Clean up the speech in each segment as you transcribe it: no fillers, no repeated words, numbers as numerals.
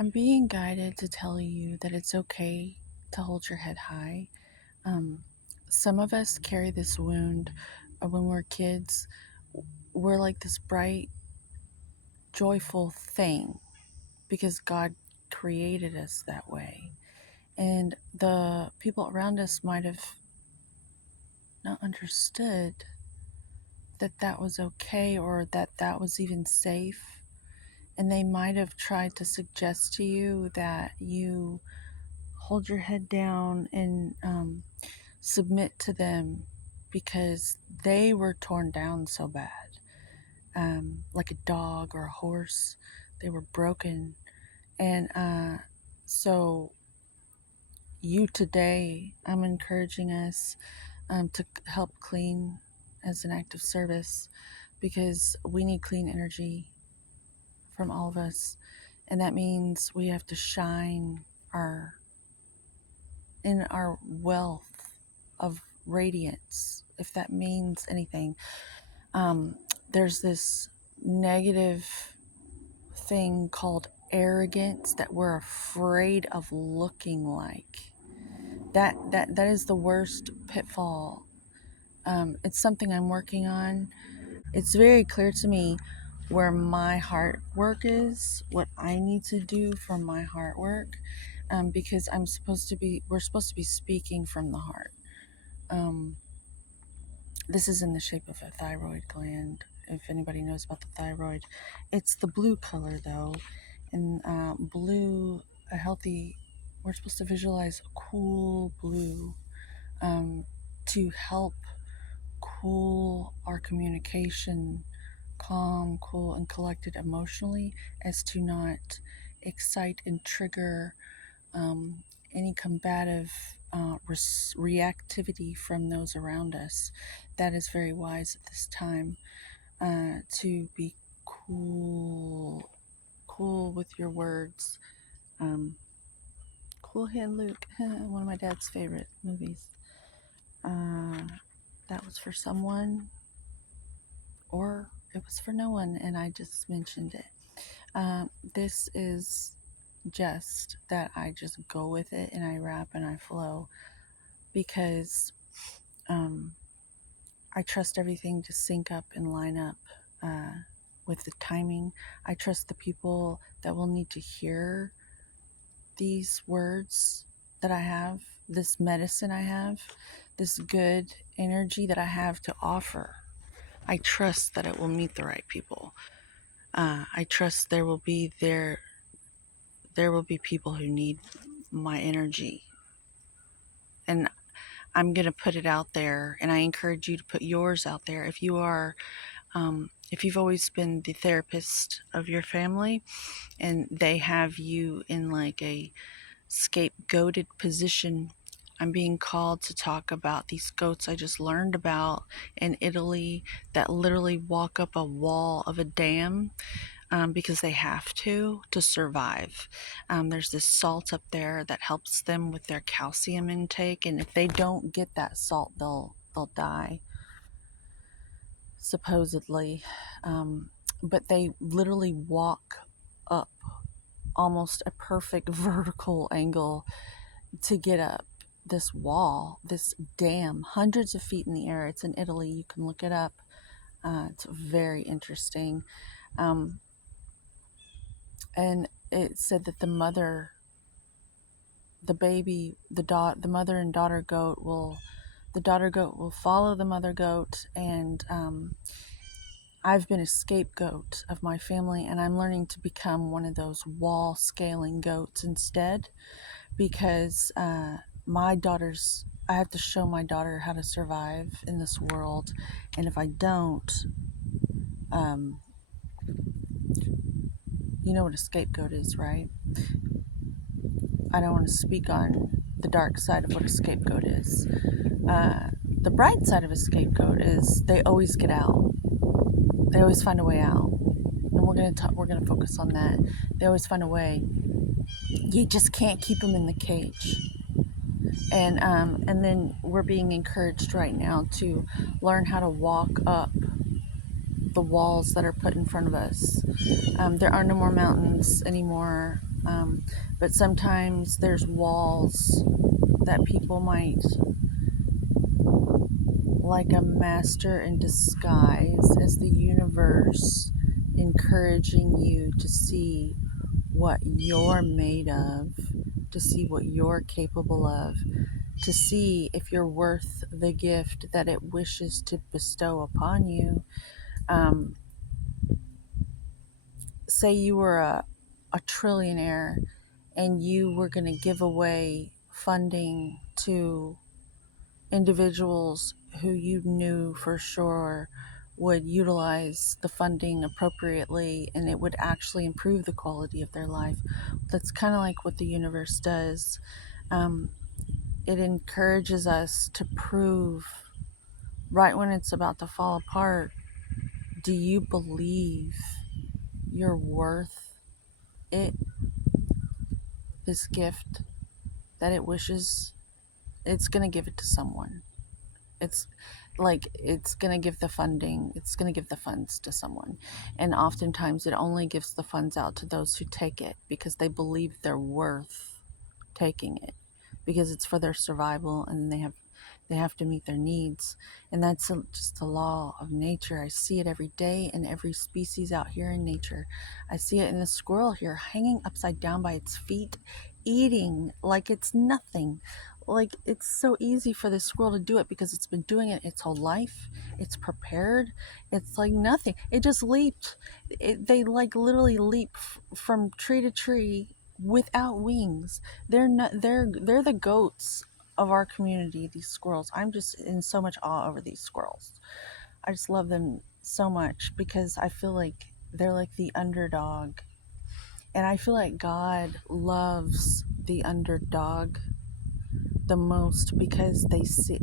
I'm being guided to tell you that it's okay to hold your head high. Um, some of us carry this wound when we're kids. We're like this bright, joyful thing because God created us that way. And the people around us might have not understood that that was okay or that that was even safe. And they might have tried to suggest to you that you hold your head down and submit to them because they were torn down so bad. Like a dog or a horse, they were broken. And so, you today, I'm encouraging us to help clean as an act of service because we need clean energy from all of us. And that means we have to shine our in our wealth of radiance, if that means anything. Um, there's this negative thing called arrogance that we're afraid of looking like. That is the worst pitfall. It's something I'm working on. It's very clear to me where my heart work is, what I need to do for my heart work, because we're supposed to be speaking from the heart. Um, this is in the shape of a thyroid gland. If anybody knows about the thyroid, it's the blue color though, and blue, a healthy. We're supposed to visualize a cool blue um, to help cool our communication, calm, cool, and collected emotionally, as to not excite and trigger any combative reactivity from those around us. That is very wise at this time to be cool, cool with your words. Um, cool Hand Luke, one of my dad's favorite movies. Uh, that was for someone, or it was for no one, and I just mentioned it. This is just that I just go with it and I rap and I flow because um, I trust everything to sync up and line up with the timing. I trust the people that will need to hear these words that I have, this medicine I have, this good energy that I have to offer. I trust that it will meet the right people. I trust there will be people who need my energy, and I'm gonna put it out there. And I encourage you to put yours out there. If you've always been the therapist of your family, and they have you in like a scapegoated position. I'm being called to talk about these goats I just learned about in Italy that literally walk up a wall of a dam because they have to survive. There's this salt up there that helps them with their calcium intake, and if they don't get that salt, they'll die, supposedly. But they literally walk up almost a perfect vertical angle to get up this wall, this dam, hundreds of feet in the air. It's in Italy. You can look it up. It's very interesting. Um, and it said that the mother, the baby, the mother and daughter goat the daughter goat will follow the mother goat. And I've been a scapegoat of my family, and I'm learning to become one of those wall scaling goats instead, because I have to show my daughter how to survive in this world. And if I don't, um, you know what a scapegoat is, right? I don't want to speak on the dark side of what a scapegoat is. The bright side of a scapegoat is they always get out. They always find a way out, and we're gonna focus on that. They always find a way. You just can't keep them in the cage. And then we're being encouraged right now to learn how to walk up the walls that are put in front of us. There are no more mountains anymore. But sometimes there's walls that people might, like a master in disguise, as the universe encouraging you to see what you're made of, to see what you're capable of, to see if you're worth the gift that it wishes to bestow upon you. Um, Say you were a trillionaire and you were going to give away funding to individuals who you knew for sure would utilize the funding appropriately and it would actually improve the quality of their life. That's kind of like what the universe does. Um, it encourages us to prove right when it's about to fall apart, do you believe you're worth it, this gift that it wishes? It's going to give it to someone. It's going to give the funding, it's going to give the funds to someone. And oftentimes it only gives the funds out to those who take it because they believe they're worth taking it, because it's for their survival and they have to meet their needs. And that's just the law of nature. I see it every day in every species out here in nature. I see it in the squirrel here hanging upside down by its feet, eating like it's nothing. Like, it's so easy for this squirrel to do it because it's been doing it its whole life. It's prepared. It's like nothing. It just leaped. They like literally leap from tree to tree without wings. They're not. They're the goats of our community. These squirrels. I'm just in so much awe over these squirrels. I just love them so much because I feel like they're like the underdog, and I feel like God loves the underdog the most because they see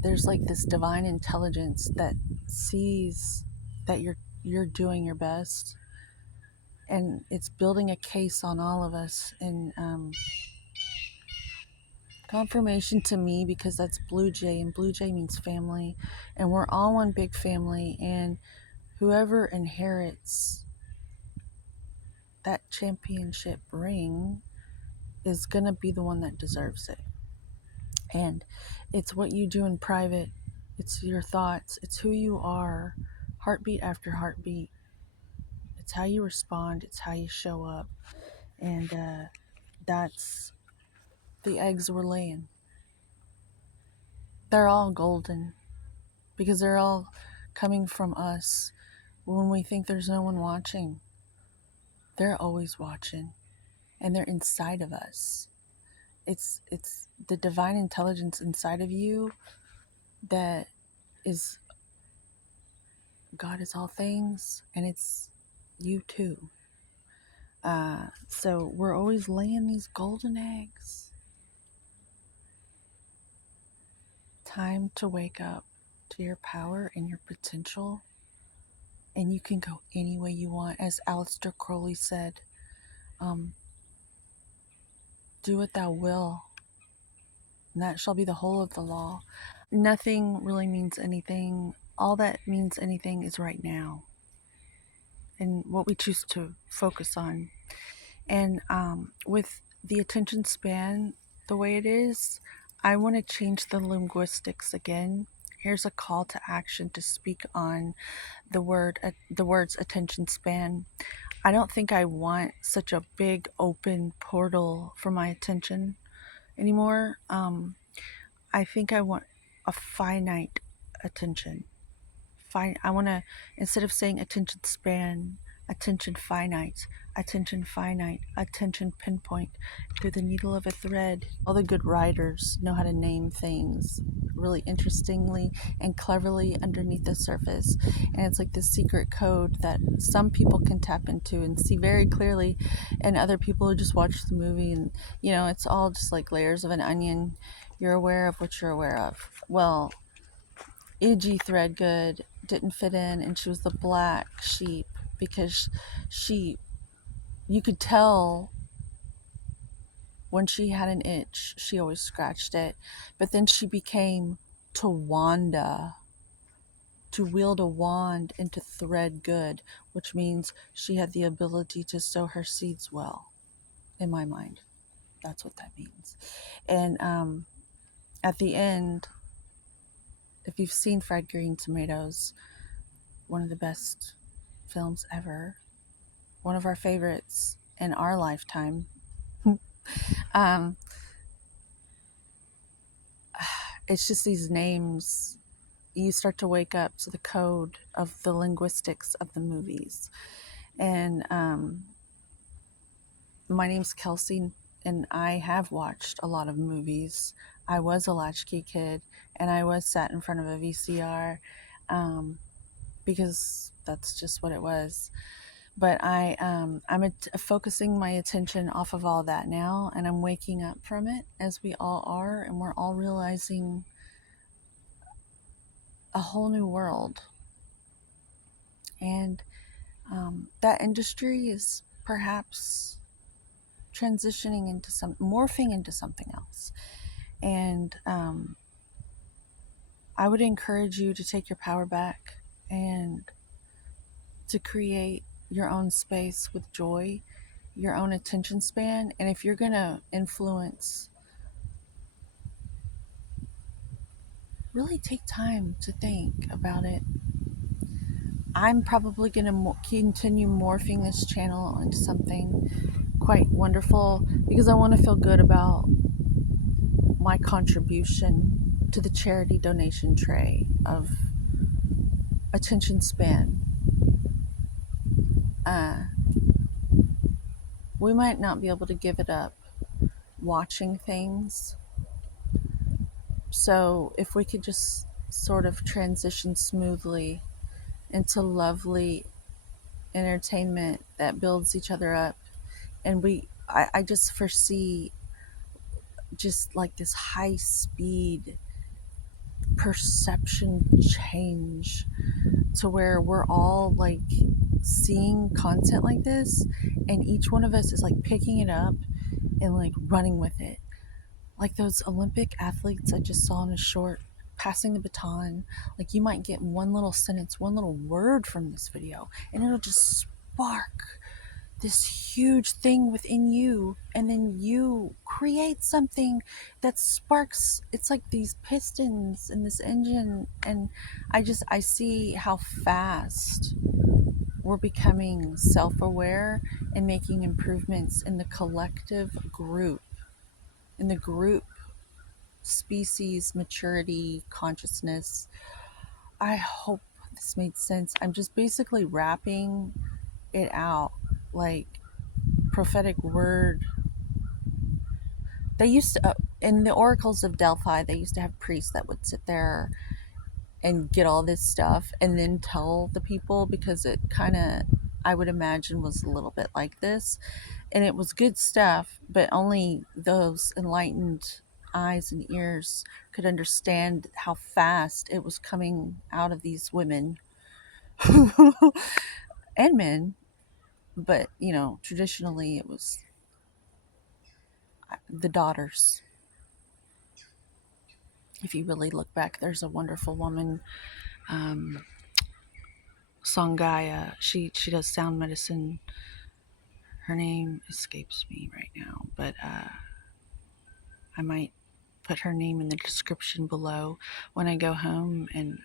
there's like this divine intelligence that sees that you're doing your best, and it's building a case on all of us. And confirmation to me, because that's blue jay, and blue jay means family, and we're all one big family, and whoever inherits that championship ring is gonna be the one that deserves it. And it's what you do in private, it's your thoughts, it's who you are, heartbeat after heartbeat. It's how you respond, it's how you show up. And that's the eggs we're laying. They're all golden because they're all coming from us. When we think there's no one watching, they're always watching, and they're inside of us. It's the divine intelligence inside of you that is God is all things, and it's you too. So we're always laying these golden eggs. Time to wake up to your power and your potential, and you can go any way you want. As Aleister Crowley said, um, do what thou will, and that shall be the whole of the law. Nothing really means anything. All that means anything is right now and what we choose to focus on. And with the attention span the way it is, I want to change the linguistics again. Here's a call to action to speak on the words attention span. I don't think I want such a big open portal for my attention anymore. I think I want a finite attention. I want to, instead of saying attention span, attention finite, attention pinpoint, through the needle of a thread. All the good writers know how to name things really interestingly and cleverly underneath the surface. And it's like this secret code that some people can tap into and see very clearly, and other people who just watch the movie and, it's all just like layers of an onion. You're aware of what you're aware of. Well, Idgie Threadgood didn't fit in, and she was the black sheep because you could tell when she had an itch, she always scratched it. But then she became Tawanda, to wield a wand and to thread good, which means she had the ability to sow her seeds well. in my mind. That's what that means. And at the end, if you've seen Fried Green Tomatoes, one of the best films ever, one of our favorites in our lifetime. um, it's just these names. You start to wake up to the code of the linguistics of the movies. And my name's Kelsey, and I have watched a lot of movies. I was a latchkey kid, and I was sat in front of a VCR because that's just what it was. But I'm focusing my attention off of all that now, and I'm waking up from it, as we all are, and we're all realizing a whole new world. And that industry is perhaps transitioning into morphing into something else. And I would encourage you to take your power back and to create your own space with joy, your own attention span. And if you're going to influence, really take time to think about it. I'm probably going to continue morphing this channel into something quite wonderful because I want to feel good about my contribution to the charity donation tray of attention span. We might not be able to give it up watching things. So if we could just sort of transition smoothly into lovely entertainment that builds each other up. And I just foresee just like this high speed perception change to where we're all like seeing content like this, and each one of us is like picking it up and like running with it, like those Olympic athletes I just saw in a short, passing the baton. Like you might get one little sentence, one little word from this video, and it'll just spark this huge thing within you, and then you create something that sparks. It's like these pistons in this engine. And I see how fast we're becoming self-aware and making improvements in the collective group, in the group species maturity consciousness. I hope this made sense. I'm just basically wrapping it out like prophetic word. They used to, in the oracles of Delphi, they used to have priests that would sit there and get all this stuff and then tell the people, because it kind of, I would imagine, was a little bit like this. And it was good stuff, but only those enlightened eyes and ears could understand how fast it was coming out of these women and men. But, traditionally it was the daughters. If you really look back, there's a wonderful woman, Sangaya. She does sound medicine. Her name escapes me right now, but I might put her name in the description below when I go home, and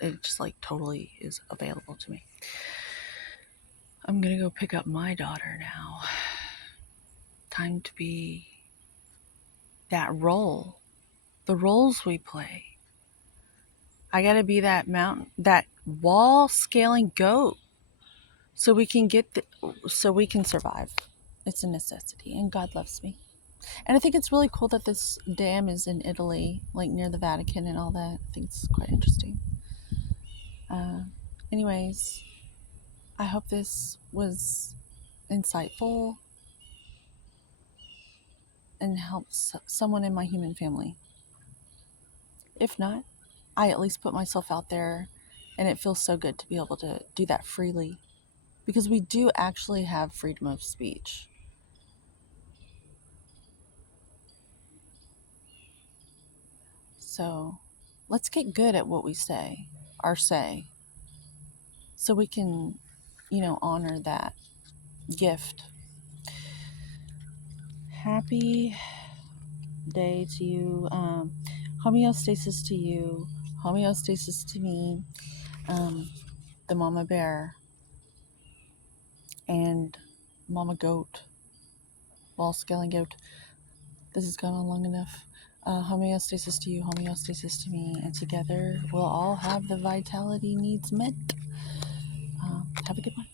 it just like totally is available to me. I'm gonna go pick up my daughter now. Time to be that role, the roles we play. I gotta be that wall scaling goat so we can so we can survive. It's a necessity, and God loves me. And I think it's really cool that this dam is in Italy, like near the Vatican and all that. I think it's quite interesting. Anyways, I hope this was insightful and helps someone in my human family. If not, I at least put myself out there, and it feels so good to be able to do that freely, because we do actually have freedom of speech. So let's get good at what we say, so we can, honor that gift. Happy day to you. Homeostasis to you. Homeostasis to me. The mama bear and mama goat. Ball scaling goat. This has gone on long enough. Homeostasis to you, homeostasis to me, and together we'll all have the vitality needs met. Have a good one.